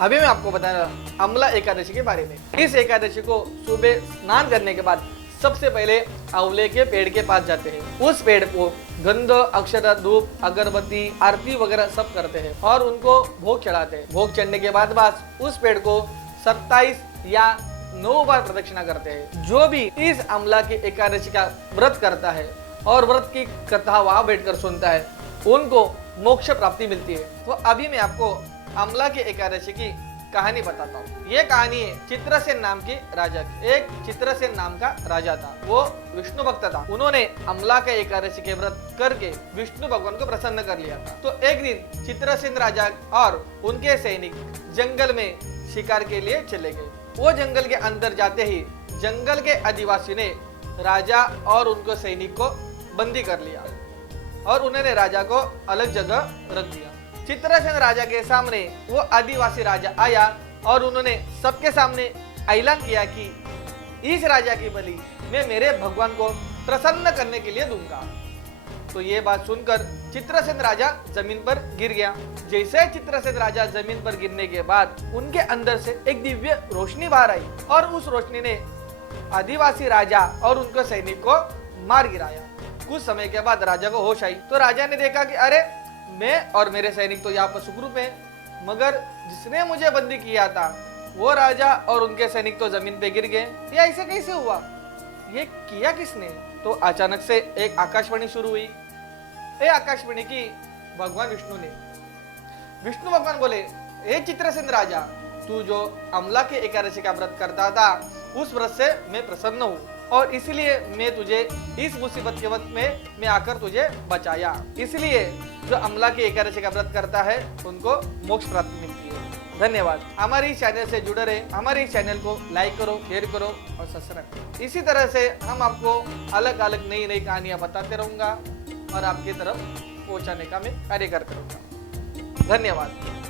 अभी मैं आपको बता रहा अमला एकादशी के बारे में। इस एकादशी को सुबह स्नान करने के बाद सबसे पहले आंवले के पेड़ के पास जाते हैं। उस पेड़ को गंध, अक्षता, धूप, अगरबत्ती, आरती वगैरह सब करते हैं और उनको भोग चढ़ाते हैं। भोग चढ़ने के बाद बस उस पेड़ को 27 या 9 बार प्रदक्षिणा करते हैं। जो भी इस अमला की एकादशी का व्रत करता है और व्रत की कथा वहां बैठकर सुनता है, उनको मोक्ष प्राप्ति मिलती है। तो अभी मैं आपको अमला की एकादशी की कहानी बताता हूँ। ये कहानी है चित्रसेन नाम के राजा की। एक चित्रसेन नाम का राजा था, वो विष्णु भक्त था। उन्होंने अमला के एकादशी के व्रत करके विष्णु भगवान को प्रसन्न कर लिया था। तो एक दिन चित्रसेन राजा और उनके सैनिक जंगल में शिकार के लिए चले गए। वो जंगल के अंदर जाते ही जंगल के आदिवासी ने राजा और उनको सैनिक को बंदी कर लिया और उन्होंने राजा को अलग जगह रख दिया। चित्रसेन राजा के सामने वो आदिवासी राजा आया और उन्होंने सबके सामने ऐलान किया कि इस राजा की बलि मैं मेरे भगवान को प्रसन्न करने के लिए दूंगा। तो ये बात सुनकर चित्रसेन राजा जमीन पर गिर गया। जैसे चित्रसेन राजा जमीन पर गिरने के बाद उनके अंदर से एक दिव्य रोशनी बाहर आई और उस रोशनी ने आदिवासी राजा और उनके सैनिक को मार गिराया। कुछ समय के बाद राजा को होश आई तो राजा ने देखा कि अरे मैं और मेरे सैनिक तो यहाँ पर सुखरूप हैं, मगर जिसने मुझे बंदी किया था वो राजा और उनके सैनिक तो जमीन पे गिर गए। ये ऐसे कैसे हुआ? ये किया किसने? तो अचानक से एक आकाशवाणी शुरू हुई। ये आकाशवाणी की भगवान विष्णु ने। विष्णु भगवान बोले, हे चित्रसेन राजा, तू जो अमला के एकादशी का व्रत करता था उस व्रत से मैं प्रसन्न हूँ और इसलिए मैं तुझे इस मुसीबत के वक्त में मैं आकर तुझे बचाया। इसलिए जो अमला की एकादशी का व्रत करता है उनको मोक्ष प्राप्ति मिलती है। धन्यवाद। हमारे इस चैनल से जुड़े रहे, हमारे इस चैनल को लाइक करो, शेयर करो और सब्सक्राइब करो। इसी तरह से हम आपको अलग अलग नई नई कहानियां बताते रहूंगा और आपकी तरफ पहुंचाने का मैं कार्य करता रहूंगा। धन्यवाद।